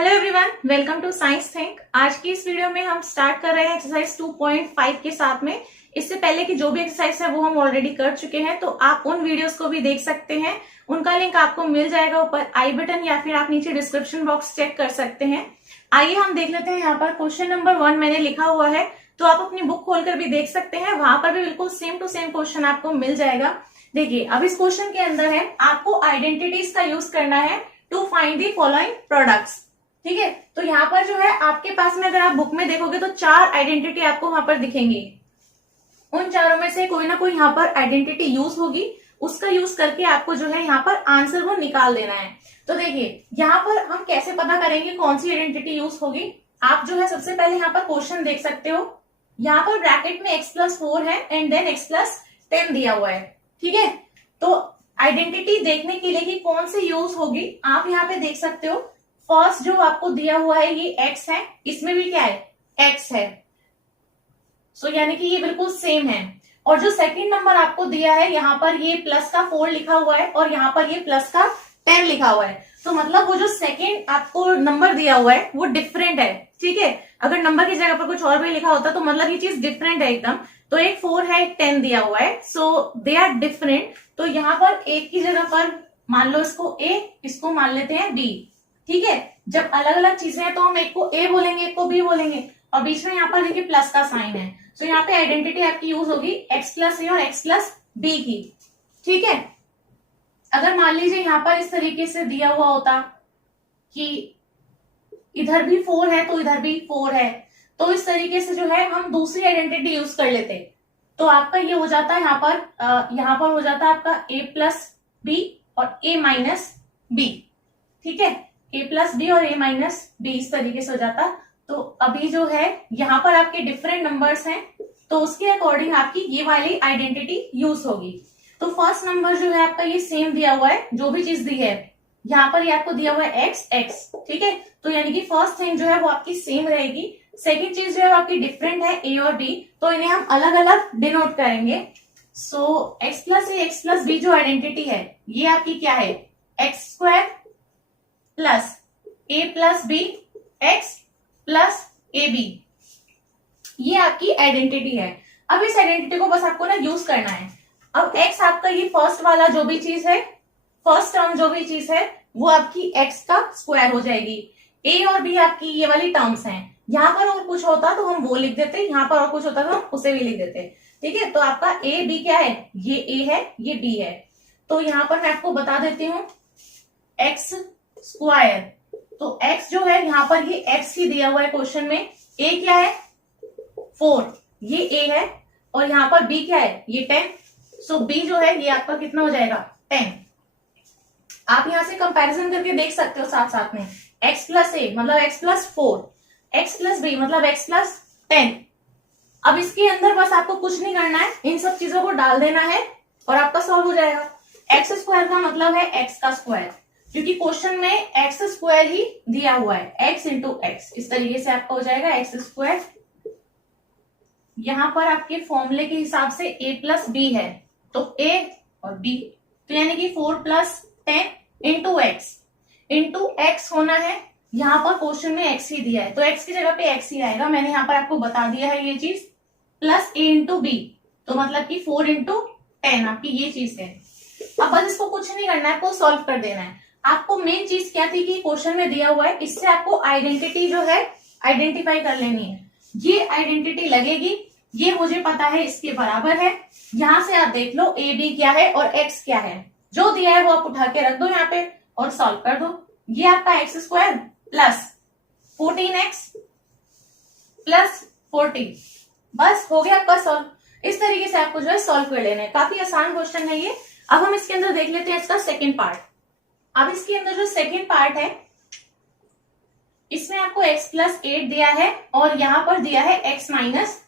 Hello everyone, welcome to Science Think. आज की इस वीडियो में हम स्टार्ट कर रहे हैं एक्सरसाइज 2.5 के साथ में। इससे पहले की जो भी एक्सरसाइज है वो हम ऑलरेडी कर चुके हैं, तो आप उन वीडियोस को भी देख सकते हैं। उनका लिंक आपको मिल जाएगा ऊपर आई बटन या फिर आप नीचे डिस्क्रिप्शन बॉक्स चेक कर सकते हैं। आइए हम देख लेते हैं। यहाँ पर क्वेश्चन नंबर 1 मैंने लिखा हुआ है, तो आप अपनी बुक खोलकर भी देख सकते हैं। वहां पर भी बिल्कुल सेम टू सेम क्वेश्चन आपको मिल जाएगा। देखिए, अब इस क्वेश्चन के अंदर है आपको आइडेंटिटीज का यूज करना है to find the following products. ठीक है, तो यहाँ पर जो है आपके पास में अगर आप बुक में देखोगे तो 4 आइडेंटिटी आपको वहां पर दिखेंगी। उन चारों में से कोई ना कोई यहाँ पर आइडेंटिटी यूज होगी, उसका यूज करके आपको जो है यहाँ पर आंसर वो निकाल देना है। तो देखिए, यहाँ पर हम कैसे पता करेंगे कौन सी आइडेंटिटी यूज होगी। आप जो है सबसे पहले यहाँ पर क्वेश्चन देख सकते हो। यहाँ पर ब्रैकेट में x+4 है एंड देन x+10 दिया हुआ है। ठीक है, तो आइडेंटिटी देखने के लिए कि कौन सी यूज होगी आप यहाँ पे देख सकते हो। फर्स्ट जो आपको दिया हुआ है ये x है, इसमें भी क्या है x है, सो यानी कि ये बिल्कुल सेम है। और जो सेकंड नंबर आपको दिया है यहाँ पर ये प्लस का 4 लिखा हुआ है और यहाँ पर ये प्लस का 10 लिखा हुआ है। तो मतलब वो जो सेकंड आपको नंबर दिया हुआ है वो डिफरेंट है। ठीक है, अगर नंबर की जगह पर कुछ और भी लिखा होता तो मतलब ये चीज डिफरेंट है एकदम। तो एक 4 है, एक 10 दिया हुआ है, सो दे आर डिफरेंट। तो यहाँ पर एक की जगह पर मान लो इसको a, इसको मान लेते हैं b। ठीक है, जब अलग अलग चीजें हैं तो हम एक को a बोलेंगे, एक को b बोलेंगे, और बीच में यहाँ पर देखिए प्लस का साइन है। तो यहाँ पे आइडेंटिटी आपकी यूज होगी x+a और x+b की। ठीक है, अगर मान लीजिए यहाँ पर इस तरीके से दिया हुआ होता कि इधर भी 4 है तो इधर भी 4 है, तो इस तरीके से जो है हम दूसरी आइडेंटिटी यूज कर लेते। तो आपका ये हो जाता है यहाँ पर हो जाता है आपका a+b और a-b। ठीक है, a+b और a-b इस तरीके से हो जाता। तो अभी जो है यहाँ पर आपके डिफरेंट नंबर्स हैं, तो उसके अकॉर्डिंग आपकी ये वाली आइडेंटिटी यूज होगी। तो फर्स्ट नंबर जो है आपका ये सेम दिया हुआ है, जो भी चीज दी है यहाँ पर ये आपको दिया हुआ है x। ठीक है, तो यानी कि फर्स्ट थिंग जो है वो आपकी सेम रहेगी। सेकंड चीज जो है वो आपकी डिफरेंट है a और b, तो इन्हें हम अलग अलग डिनोट करेंगे। सो x+a x+b जो आइडेंटिटी है ये आपकी क्या है x² प्लस a+b x+ab, ये आपकी आइडेंटिटी है। अब इस आइडेंटिटी को बस आपको ना यूज करना है। अब x आपका ये फर्स्ट वाला जो भी चीज है, फर्स्ट टर्म जो भी चीज है वो आपकी x का स्क्वायर हो जाएगी। a और b आपकी ये वाली टर्म्स हैं। यहाँ पर और कुछ होता तो हम वो लिख देते, यहाँ पर और कुछ होता तो हम उसे भी लिख देते। ठीक है, तो आपका a b क्या है, ये a है, ये b है। तो यहाँ पर मैं आपको बता देती हूँ x स्क्वायर। तो x जो है यहाँ पर ये x ही दिया हुआ है क्वेश्चन में। a क्या है 4, ये a है, और यहाँ पर b क्या है ये 10। सो b जो है ये आपका कितना हो जाएगा 10। आप यहां से कंपैरिजन करके देख सकते हो साथ साथ में। x+a मतलब x+4, x+b मतलब x+10। अब इसके अंदर बस आपको कुछ नहीं करना है, इन सब चीजों को डाल देना है और आपका सॉल्व हो जाएगा। x² का मतलब है x का स्क्वायर, क्योंकि क्वेश्चन में x² ही दिया हुआ है, x इंटू x। इस तरीके से आपका हो जाएगा x²। यहां पर आपके फॉर्मूले के हिसाब से a+b है, तो a और b, तो यानी कि 4 + 10 इंटू x होना है। यहाँ पर क्वेश्चन में x ही दिया है, तो x की जगह पे x ही आएगा। मैंने यहाँ पर आपको बता दिया है ये चीज। प्लस a इंटू b, तो मतलब कि 4 × 10 आपकी ये चीज है। अब बस इसको कुछ नहीं करना है, आपको सॉल्व कर देना है। आपको मेन चीज क्या थी कि क्वेश्चन में दिया हुआ है, इससे आपको आइडेंटिटी जो है आइडेंटिफाई कर लेनी है। ये आइडेंटिटी लगेगी, ये मुझे पता है इसके बराबर है। यहां से आप देख लो a b क्या है और x क्या है, जो दिया है वो आप उठा के रख दो यहाँ पे और सॉल्व कर दो। ये आपका x² प्लस 14x प्लस 40, बस हो गया आपका सॉल्व। इस तरीके से आपको जो है सॉल्व कर लेना है। काफी आसान क्वेश्चन है ये। अब हम इसके अंदर देख लेते हैं इसका सेकेंड पार्ट। अब इसके अंदर जो सेकेंड पार्ट है इसमें आपको x+8 दिया है और यहाँ पर दिया है x-10।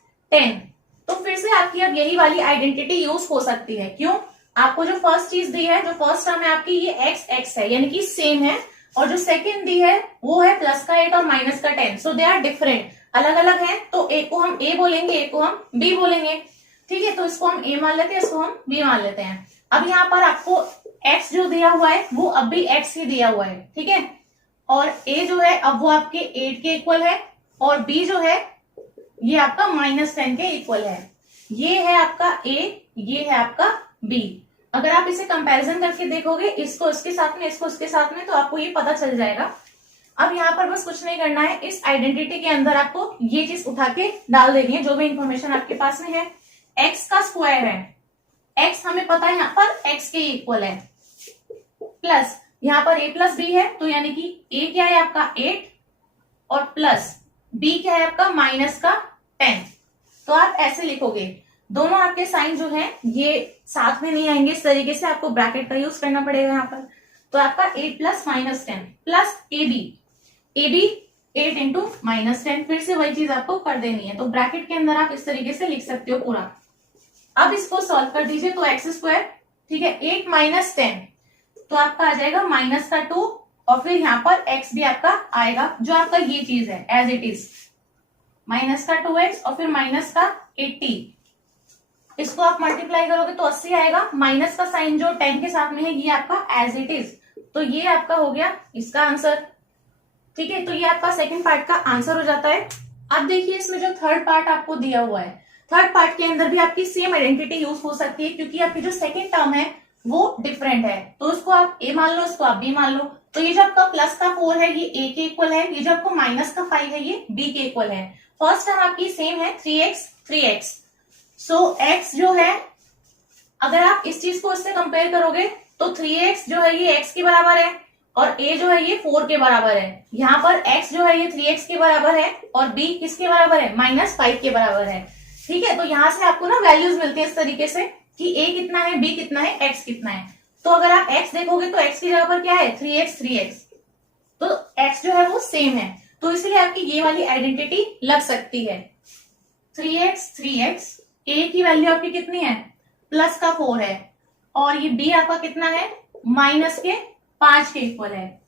तो फिर से आपकी अब यही वाली आइडेंटिटी यूज हो सकती है। क्यों? आपको जो फर्स्ट चीज दी है, जो फर्स्ट टर्म है आपकी ये x है, यानी कि सेम है, और जो सेकंड दी है वो है +8 और -10। सो दे आर डिफरेंट, अलग अलग है। तो एक को हम a बोलेंगे, एक को हम b बोलेंगे। ठीक है, तो इसको हम a मान लेते हैं, इसको हम b मान लेते हैं। अब यहाँ पर आपको x जो दिया हुआ है वो अब भी x ही दिया हुआ है। ठीक है, और a जो है अब वो आपके 8 के इक्वल है, और b जो है ये आपका -10 के इक्वल है। ये है आपका a, ये है आपका b। अगर आप इसे कंपैरिजन करके देखोगे, इसको इसके साथ में, इसको इसके साथ में, तो आपको ये पता चल जाएगा। अब यहाँ पर बस कुछ नहीं करना है, इस आइडेंटिटी के अंदर आपको ये चीज उठा के डाल देनी है, जो भी इंफॉर्मेशन आपके पास में है। x का स्क्वायर है, x हमें पता है यहाँ पर x के इक्वल है, प्लस यहाँ पर a प्लस b है, तो यानी कि a क्या है आपका 8 और प्लस b क्या है आपका -10। तो आप ऐसे लिखोगे, दोनों आपके साइन जो है ये साथ में नहीं आएंगे, इस तरीके से आपको ब्रैकेट का यूज करना पड़ेगा यहाँ पर। तो आपका 8 प्लस -10 प्लस ab 8 इंटू -10, फिर से वही चीज आपको कर देनी है। तो ब्रैकेट के अंदर आप इस तरीके से लिख सकते हो पूरा। अब इसको सॉल्व कर दीजिए, तो एक्स स्क्वायर, ठीक है, 8 - 10 तो आपका आ जाएगा -2, और फिर यहाँ पर x भी आपका आएगा, जो आपका ये चीज है एज इट इज, -2x और फिर -80। इसको आप मल्टीप्लाई करोगे तो 80 आएगा, माइनस का साइन जो 10 के साथ में है ये आपका एज इट इज। तो ये आपका हो गया इसका आंसर, ठीक है। तो ये आपका सेकंड पार्ट का आंसर हो जाता है। अब देखिए इसमें जो थर्ड पार्ट आपको दिया हुआ है, थर्ड पार्ट के अंदर भी आपकी सेम आइडेंटिटी यूज हो सकती है, क्योंकि आपकी जो सेकंड टर्म है वो डिफरेंट है। तो उसको आप a मान लो, इसको आप b मान लो। तो ये जो आपका प्लस का 4 है ये a के इक्वल है, ये जो आपको माइनस का 5 है ये b के इक्वल है। फर्स्ट टर्म आपकी सेम है 3x। सो x जो है, अगर आप इस चीज को इससे कंपेयर करोगे तो 3x जो है ये x के बराबर है, और a जो है ये 4 के बराबर है। यहाँ पर x जो है ये 3x के बराबर है, और b किसके बराबर है, -5 के बराबर है, ठीक है। तो यहाँ से आपको ना वैल्यूज मिलती है इस तरीके से कि a कितना है, b कितना है, x कितना है। तो अगर आप x देखोगे तो x की जगह पर क्या है, 3x, तो x जो है वो सेम है, तो इसलिए आपकी ये वाली आइडेंटिटी लग सकती है। 3x, a की वैल्यू आपकी कितनी है, प्लस का 4 है, और ये b आपका कितना है, -5 के इक्वल है।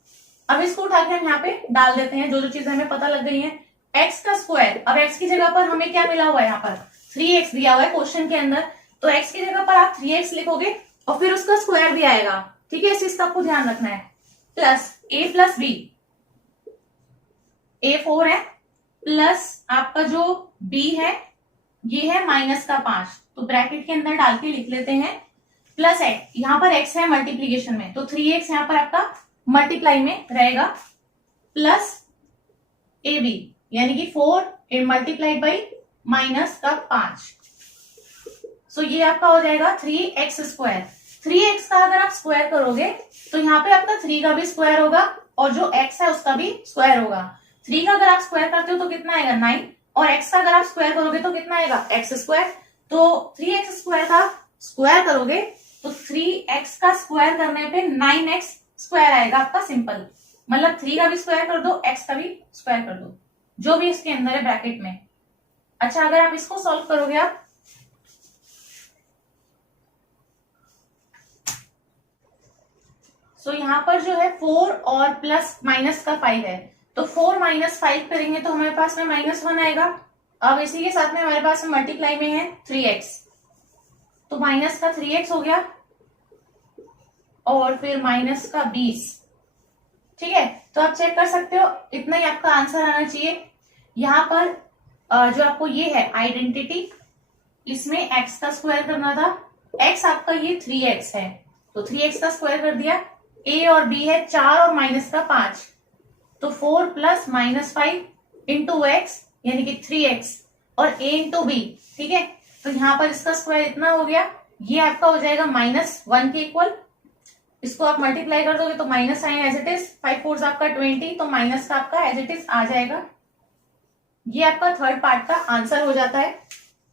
अब इसको उठा के हम यहाँ पे डाल देते हैं, जो जो चीजें हमें पता लग गई हैं। x का स्क्वायर, अब x की जगह पर हमें क्या मिला हुआ है, यहाँ पर 3x दिया हुआ है क्वेश्चन के अंदर, तो x की जगह पर आप 3x लिखोगे और फिर उसका स्क्वायर भी आएगा, ठीक है। इस चीज का आपको ध्यान रखना है। Plus a plus b, a 4 है, प्लस आपका जो b है ये है -5, तो ब्रैकेट के अंदर डाल के लिख लेते हैं, प्लस x, यहाँ पर x है मल्टीप्लीकेशन में, तो 3x यहाँ पर आपका मल्टीप्लाई में रहेगा, प्लस ab यानी कि 4 मल्टीप्लाइड बाई -5। सो ये आपका हो जाएगा 3x स्क्वायर। 3x का अगर आप स्क्वायर करोगे तो यहाँ पे आपका 3 का भी स्क्वायर होगा, और जो x है उसका भी स्क्वायर होगा। 3 का अगर आप स्क्वायर करते हो तो कितना आएगा, 9, और x का अगर आप स्क्वायर करोगे तो कितना आएगा, x स्क्वायर। तो 3x स्क्वायर का स्क्वायर करोगे तो 3x का स्क्वायर करने पे 9x स्क्वायर आएगा आपका, सिंपल। मतलब 3 का भी स्क्वायर कर दो, x का भी स्क्वायर कर दो, जो भी इसके अंदर है ब्रैकेट में। अच्छा, अगर आप इसको सॉल्व करोगे आप, तो यहाँ पर जो है 4 और प्लस माइनस का 5 है, तो 4 - 5 करेंगे तो हमारे पास में -1 आएगा। अब इसी के साथ में हमारे पास में मल्टीप्लाई में है 3x, तो माइनस का 3x हो गया, और फिर -20, ठीक है। तो आप चेक कर सकते हो, इतना ही आपका आंसर आना चाहिए। यहाँ पर जो आपको ये है आइडेंटिटी, इसमें x का स्क्वायर करना था, x आपका ये 3x है, तो 3x का स्क्वायर कर दिया, a और b है 4 और -5, तो 4 प्लस -5 इंटू x यानी कि 3x, और a इंटू b, ठीक है। तो यहाँ पर इसका स्क्वायर इतना हो गया, ये आपका हो जाएगा -1 के इक्वल। इसको आप मल्टीप्लाई कर दोगे तो minus sign as it is, 5 4 आपका 20, तो माइनस का आपका एज इट इज आ जाएगा। ये आपका थर्ड पार्ट का आंसर हो जाता है।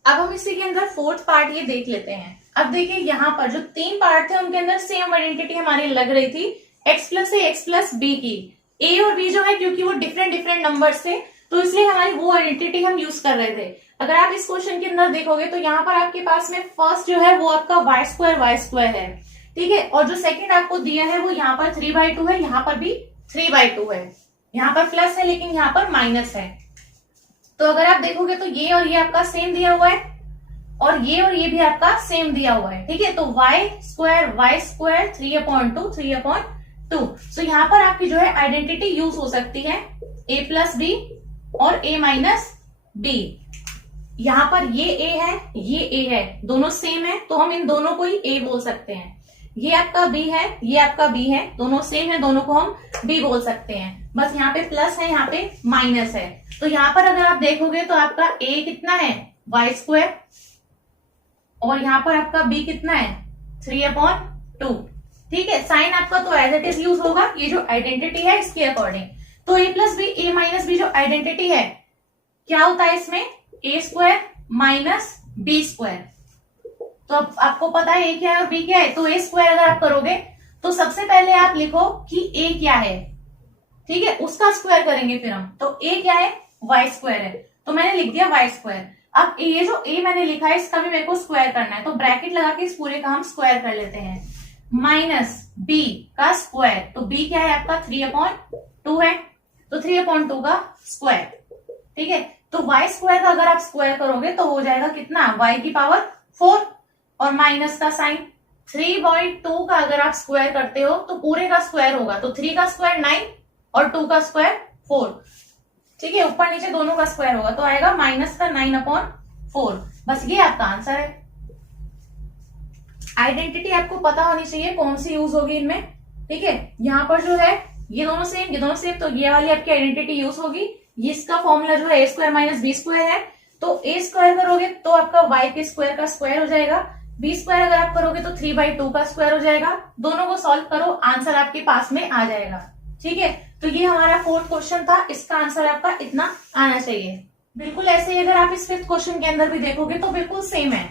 अब हम इसी के अंदर फोर्थ पार्ट ये देख लेते हैं। अब देखिए यहाँ पर जो 3 पार्ट थे उनके अंदर सेम आइडेंटिटी हमारी लग रही थी, x प्लस ए एक्स प्लस बी की। a और b जो है क्योंकि वो डिफरेंट नंबर्स थे, तो इसलिए हमारी वो आइडेंटिटी हम यूज कर रहे थे। अगर आप इस क्वेश्चन के अंदर देखोगे तो यहाँ पर आपके पास में फर्स्ट जो है वो आपका वाई स्क्वायर है, ठीक है। और जो सेकंड आपको दिया है वो यहाँ पर 3/2 है, यहाँ पर भी 3/2 है, यहाँ पर प्लस है लेकिन यहाँ पर माइनस है। तो अगर आप देखोगे तो ये और ये आपका सेम दिया हुआ है, और ये भी आपका सेम दिया हुआ है, ठीक है। तो y स्क्वायर 3/2 2। सो यहाँ पर आपकी जो है आइडेंटिटी यूज हो सकती है a प्लस बी और a माइनस बी। यहाँ पर ये a है, ये a है, दोनों सेम है तो हम इन दोनों को ही a बोल सकते हैं। ये आपका b है, ये आपका b है, दोनों सेम है, दोनों को हम b बोल सकते हैं। बस यहाँ पे प्लस है, यहाँ पे माइनस है। तो यहाँ पर अगर आप देखोगे तो आपका a कितना है y स्क्वायर और यहाँ पर आपका b कितना है 3/2। ठीक है, साइन आपका तो एज इट इज यूज होगा, ये जो आइडेंटिटी है इसके अकॉर्डिंग। तो a plus b, a minus b जो आइडेंटिटी है क्या होता है इसमें a square minus b square. तो अब आपको पता है a क्या है और b क्या है, तो a स्क्वायर अगर आप करोगे तो सबसे पहले आप लिखो कि a क्या है, ठीक है, उसका स्क्वायर करेंगे फिर हम। तो a क्या है y स्क्वायर है, तो मैंने लिख दिया y स्क्वायर। अब ये जो a मैंने लिखा है इसका भी मेरे को स्क्वायर करना है, तो ब्रैकेट लगा के इस पूरे का हम स्क्वायर कर लेते हैं। माइनस b का स्क्वायर, तो b क्या है आपका 3/2 है, तो 3/2 का स्क्वायर। ठीक है, तो y स्क्वायर का अगर आप स्क्वायर करोगे तो हो जाएगा कितना y की पावर 4 और माइनस का साइन। 3/2 का अगर आप स्क्वायर करते हो तो पूरे का स्क्वायर होगा, तो 3 का स्क्वायर 9 और 2 का स्क्वायर 4। ठीक है, ऊपर नीचे दोनों का स्क्वायर होगा तो आएगा माइनस का 9/4। बस ये आपका आंसर है। आइडेंटिटी आपको पता होनी चाहिए कौन सी यूज होगी इनमें। ठीक है, यहाँ पर जो है ये दोनों सेम, ये दोनों सेम, तो ये वाली आपकी आइडेंटिटी यूज होगी। ये इसका फॉर्मूला जो है a square minus b square है, तो a स्क्वायर करोगे तो आपका y के स्क्वायर का स्क्वायर हो जाएगा। b स्क्वायर अगर आप करोगे तो 3/2 का स्क्वायर हो जाएगा। दोनों को सॉल्व करो, आंसर आपके पास में आ जाएगा। ठीक है, तो ये हमारा 4th क्वेश्चन था, इसका आंसर आपका इतना आना चाहिए। बिल्कुल ऐसे ही अगर आप इस 5th क्वेश्चन के अंदर भी देखोगे तो बिल्कुल सेम है।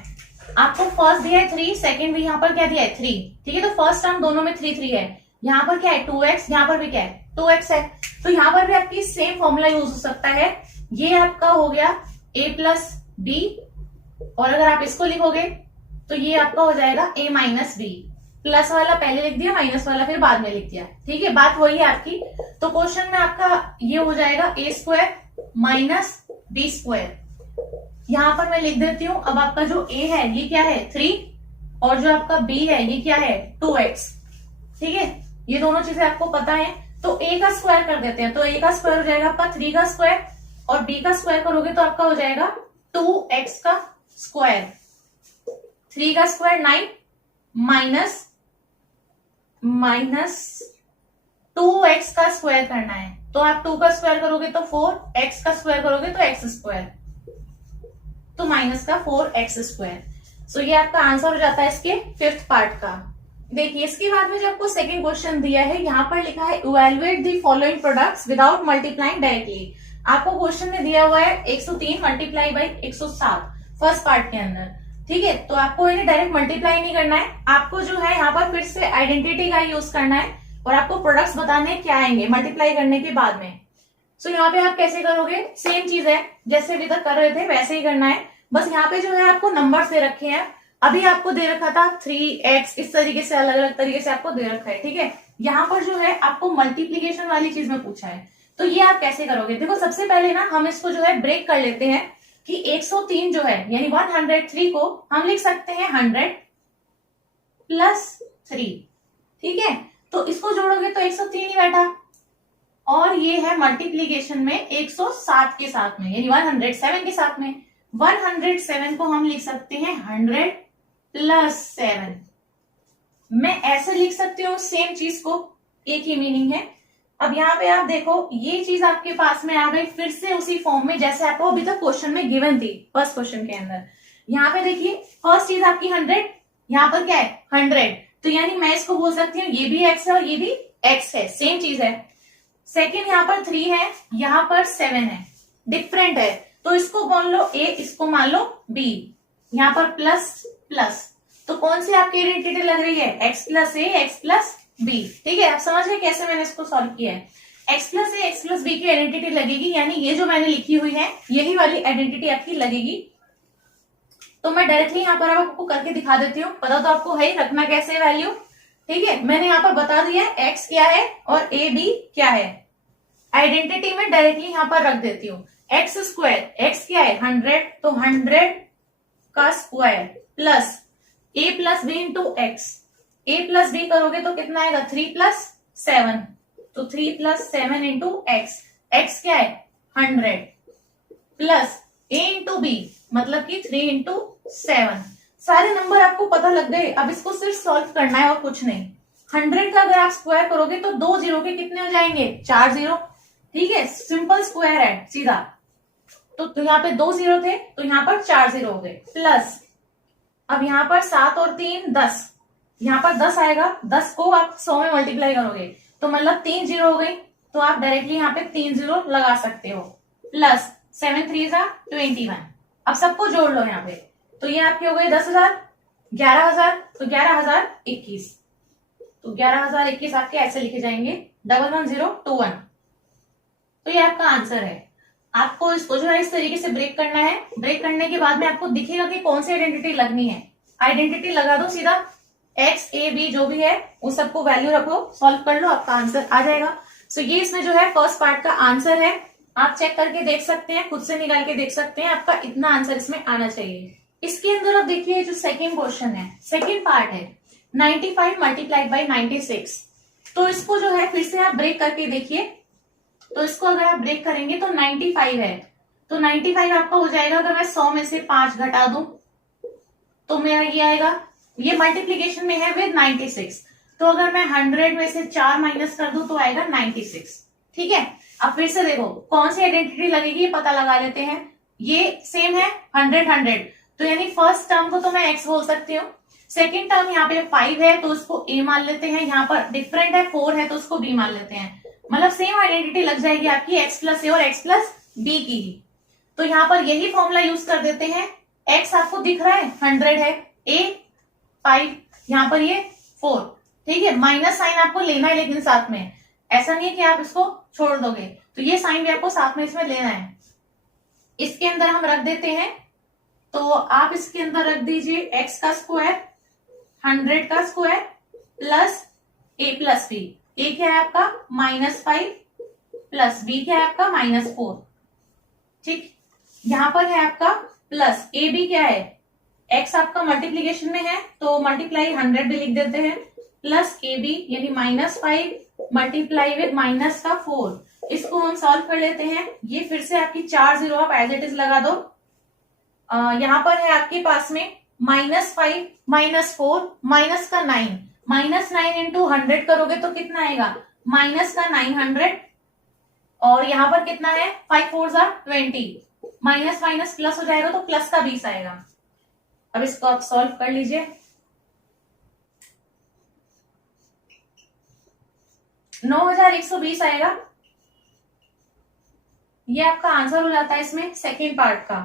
आपको फर्स्ट दिया है 3, सेकंड भी यहाँ पर क्या दिया है 3। ठीक है, तो फर्स्ट टर्म दोनों में 3 3 है, यहाँ पर क्या है 2x, यहाँ पर भी क्या है 2x है, तो यहाँ पर भी आपकी सेम फॉर्मूला यूज हो सकता है। ये आपका हो गया a प्लस बी और अगर आप इसको लिखोगे तो ये आपका हो जाएगा a माइनस बी। प्लस वाला पहले लिख दिया, माइनस वाला फिर बाद में लिख दिया। ठीक है, बात वही है आपकी। तो क्वेश्चन में आपका ये हो जाएगा a square minus b square. यहाँ पर मैं लिख देती हूँ। अब आपका जो a है ये क्या है 3 और जो आपका b है ये क्या है 2x। ठीक है, ये दोनों चीजें आपको पता है, तो a का स्क्वायर कर देते हैं। तो a का स्क्वायर हो जाएगा आपका 3 का स्क्वायर और b का स्क्वायर करोगे तो आपका हो जाएगा 2x का स्क्वायर। 3 का स्क्वायर 9 माइनस 2x का स्क्वायर करना है, तो आप 2 का स्क्वायर करोगे तो 4, x का स्क्वायर करोगे तो x स्क्वायर, तो माइनस का 4x स्क्वायर। सो ये आपका आंसर हो जाता है इसके 5th पार्ट का। देखिए इसके बाद में जो आपको सेकंड क्वेश्चन दिया है, यहाँ पर लिखा है evaluate the following products without multiplying directly. आपको क्वेश्चन में दिया हुआ है 103 मल्टीप्लाई बाई 107 फर्स्ट पार्ट के अंदर। ठीक है, तो आपको इन्हें डायरेक्ट मल्टीप्लाई नहीं करना है, आपको जो है यहाँ पर फिर से आइडेंटिटी का यूज करना है और आपको प्रोडक्ट्स बताने क्या आएंगे मल्टीप्लाई करने के बाद में। सो यहाँ पे आप कैसे करोगे, सेम चीज है जैसे अभी तक कर रहे थे वैसे ही करना है। बस यहाँ पे जो है आपको नंबर्स दे रखे हैं, अभी आपको दे रखा था 3x, इस तरीके से अलग अलग तरीके से आपको दे रखा है। ठीक है, यहाँ पर जो है आपको मल्टीप्लीकेशन वाली चीज में पूछा है, तो ये आप कैसे करोगे। देखो सबसे पहले ना हम इसको जो है ब्रेक कर लेते हैं कि 103 जो है यानी 103 को हम लिख सकते हैं 100 प्लस 3। ठीक है, तो इसको जोड़ोगे तो 103 ही बैठा, और ये है मल्टीप्लीकेशन में 107 के साथ में यानी 107 के साथ में। 107 को हम लिख सकते हैं 100 प्लस 7। मैं ऐसे लिख सकती हूँ सेम चीज को, एक ही मीनिंग है। अब यहाँ पे आप देखो ये चीज आपके पास में आ गई फिर से उसी फॉर्म में जैसे आपको अभी तक क्वेश्चन में गिवन थी फर्स्ट क्वेश्चन के अंदर। यहाँ पे देखिए फर्स्ट चीज आपकी 100, यहाँ पर क्या है 100, तो यानी मैं इसको बोल सकती हूँ ये भी x है और ये भी x है, सेम चीज है। सेकेंड यहाँ पर 3 है, यहाँ पर 7 है, डिफरेंट है, तो इसको मान लो a, इसको मान लो b, यहाँ पर प्लस प्लस, तो कौन सी आपकी आइडेंटिटी लग रही है x plus a x plus b। ठीक है, आप समझ गए कैसे मैंने इसको सॉल्व किया है। x plus a x plus b की आइडेंटिटी लगेगी, यानी ये जो मैंने लिखी हुई है यही वाली आइडेंटिटी आपकी लगेगी। तो मैं डायरेक्टली यहाँ पर आपको करके दिखा देती हूँ, पता तो आपको है ही रखना कैसे वैल्यू। ठीक है, मैंने यहाँ पर बता दिया है x क्या है और a b क्या है, आइडेंटिटी में डायरेक्टली यहाँ पर रख देती हूँ। एक्स स्क्वायर, x क्या है 100, तो 100 का square plus a plus b into x. a plus b करोगे तो कितना आएगा 3 प्लस 7, तो 3 प्लस 7 इंटू एक्स, एक्स क्या है 100, प्लस a इंटू बी मतलब कि 3 इंटू 7। सारे नंबर आपको पता लग गए, अब इसको सिर्फ सॉल्व करना है और कुछ नहीं। 100 का अगर आप स्क्वायर करोगे तो 2 जीरो के कितने हो जाएंगे 4 जीरो, ठीक है, सिंपल स्क्वायर है सीधा। तो यहाँ पे 2 जीरो थे तो यहाँ पर 4 जीरो हो गए, प्लस अब यहाँ पर 7 और 3 10, यहाँ पर 10 आएगा, 10 को आप 100 में मल्टीप्लाई करोगे तो मतलब 3 जीरो हो गई, तो आप डायरेक्टली यहाँ पे 3 जीरो लगा सकते हो, प्लस 7 3 21। अब सबको जोड़ लो यहाँ पे, तो ये आपके हो गए 10,000, 11,000, तो 11,021, तो 11,021 आपके ऐसे लिखे जाएंगे 11021। तो ये आपका आंसर है। आपको इसको जो है इस तरीके से ब्रेक करना है। ब्रेक करने के बाद में आपको दिखेगा कि कौन सी आइडेंटिटी लगनी है, आइडेंटिटी लगा दो सीधा, एक्स ए बी जो भी है उस सबको वैल्यू रखो, सॉल्व कर लो, आपका आंसर आ जाएगा। सो ये इसमें जो है फर्स्ट पार्ट का आंसर है। आप चेक करके देख सकते हैं, खुद से निकाल के देख सकते हैं, आपका इतना आंसर इसमें आना चाहिए। इसके अंदर आप देखिए जो सेकेंड क्वेश्चन है, सेकेंड पार्ट है 95 मल्टीप्लाइड बाई 96। तो इसको जो है फिर से आप ब्रेक करके देखिए, तो इसको अगर आप ब्रेक करेंगे तो 95 है, तो 95 आपका हो जाएगा, अगर मैं 100 में से 5 घटा दूं तो मेरा ये आएगा, ये मल्टीप्लीकेशन में है विद 96, तो अगर मैं 100 में से 4 माइनस कर दूं तो आएगा 96, ठीक है। अब फिर से देखो कौन सी आइडेंटिटी लगेगी ये पता लगा लेते हैं। ये सेम है 100 100, तो यानी फर्स्ट टर्म को तो मैं x बोल सकती हूँ, सेकेंड टर्म यहाँ पे 5 है तो उसको a मान लेते हैं, यहाँ पर डिफरेंट है 4 है तो उसको b मान लेते हैं, मतलब सेम आइडेंटिटी लग जाएगी आपकी x प्लस ए और x प्लस बी की। तो यहाँ पर यही फॉर्मूला यूज कर देते हैं। x आपको दिख रहा है 100 है, a 5, यहाँ पर ये 4, ठीक है, माइनस साइन आपको लेना है, लेकिन साथ में ऐसा नहीं है कि आप इसको छोड़ दोगे, तो ये साइन भी आपको साथ में इसमें लेना है। इसके अंदर हम रख देते हैं, तो आप इसके अंदर रख दीजिए x का स्क्वायर 100 का square plus a plus b, a क्या है आपका -5 प्लस b क्या है आपका -4, ठीक। यहां पर है आपका प्लस a b क्या है, x आपका मल्टीप्लीकेशन में है तो मल्टीप्लाई 100 भी लिख देते हैं, प्लस ए बी यानी -5 मल्टीप्लाई विद माइनस का 4, इसको हम सॉल्व कर लेते हैं। ये फिर से आपकी 4 जीरो आप एज इट इज लगा दो। यहाँ पर है आपके पास में -5 -4 माइनस का 9, -9 इंटू 100 करोगे तो कितना आएगा माइनस का 900, और यहाँ पर कितना है 5 4 20, माइनस माइनस प्लस हो जाएगा तो प्लस का 20 आएगा। अब इसको आप सॉल्व कर लीजिए। 9120 आएगा, ये आपका आंसर हो जाता है इसमें सेकेंड पार्ट का।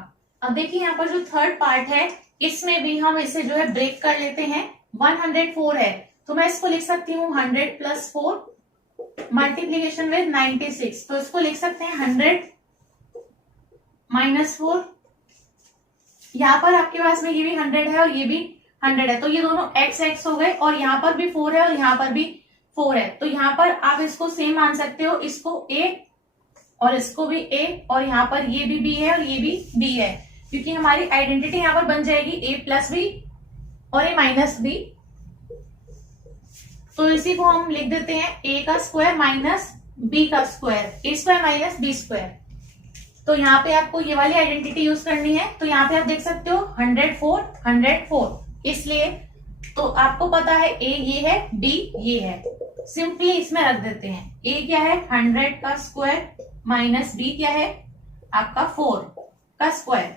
अब देखिए यहाँ पर जो थर्ड पार्ट है इसमें भी हम इसे जो है ब्रेक कर लेते हैं। 104 है तो मैं इसको लिख सकती हूँ 100 प्लस 4 मल्टीप्लीकेशन विद 96, तो इसको लिख सकते हैं 100 माइनस 4। यहाँ पर आपके पास में ये भी 100 है और ये भी 100 है, तो ये दोनों x x हो गए, और यहाँ पर भी 4 है और यहाँ पर भी 4 है, तो यहाँ पर आप इसको सेम मान सकते हो, इसको a और इसको भी a, और यहाँ पर ये भी b है और ये भी b है, क्योंकि हमारी आइडेंटिटी यहाँ पर बन जाएगी a प्लस बी और a माइनस बी। तो इसी को हम लिख देते हैं a का स्क्वायर माइनस b का square, a square minus b square. तो यहाँ पे आपको ये वाली आइडेंटिटी यूज करनी है, तो यहाँ पे आप देख सकते हो 104 104, इसलिए तो आपको पता है a ये है, b ये है, सिंपली इसमें रख देते हैं। a क्या है 100 का स्क्वायर माइनस b क्या है आपका 4 का स्क्वायर,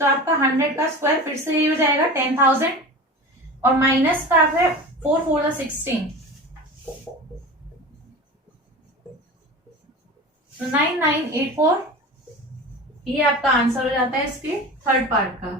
तो आपका 100 का स्क्वायर फिर से ये हो जाएगा 10,000, और माइनस का है 4 4 16, 9984, ये आपका आंसर हो जाता है इसके थर्ड पार्ट का।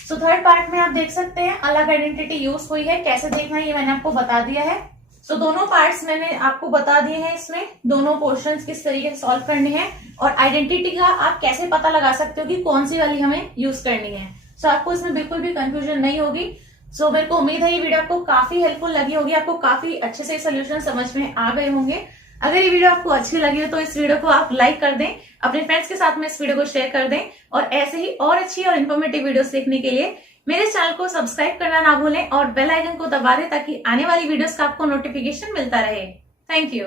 सो थर्ड पार्ट में आप देख सकते हैं अलग आइडेंटिटी यूज हुई है, कैसे देखना है ये मैंने आपको बता दिया है। सो दोनों पार्ट्स मैंने आपको बता दिए हैं, इसमें दोनों पोर्शंस किस तरीके से सॉल्व करने हैं, और आइडेंटिटी का आप कैसे पता लगा सकते हो कि कौन सी वाली हमें यूज करनी है। सो आपको इसमें बिल्कुल भी कंफ्यूजन नहीं होगी। सो मेरे को उम्मीद है ये वीडियो आपको काफी हेल्पफुल लगी होगी, आपको काफी अच्छे से सोल्यूशन समझ में आ गए होंगे। अगर ये वीडियो आपको अच्छी लगी हो तो इस वीडियो को आप लाइक कर दें, अपने फ्रेंड्स के साथ में इस वीडियो को शेयर कर दें, और ऐसे ही और अच्छी और इन्फॉर्मेटिव वीडियोस देखने के लिए मेरे चैनल को सब्सक्राइब करना ना भूलें और बेल आइकन को दबा दें ताकि आने वाली वीडियोस का आपको नोटिफिकेशन मिलता रहे। Thank you.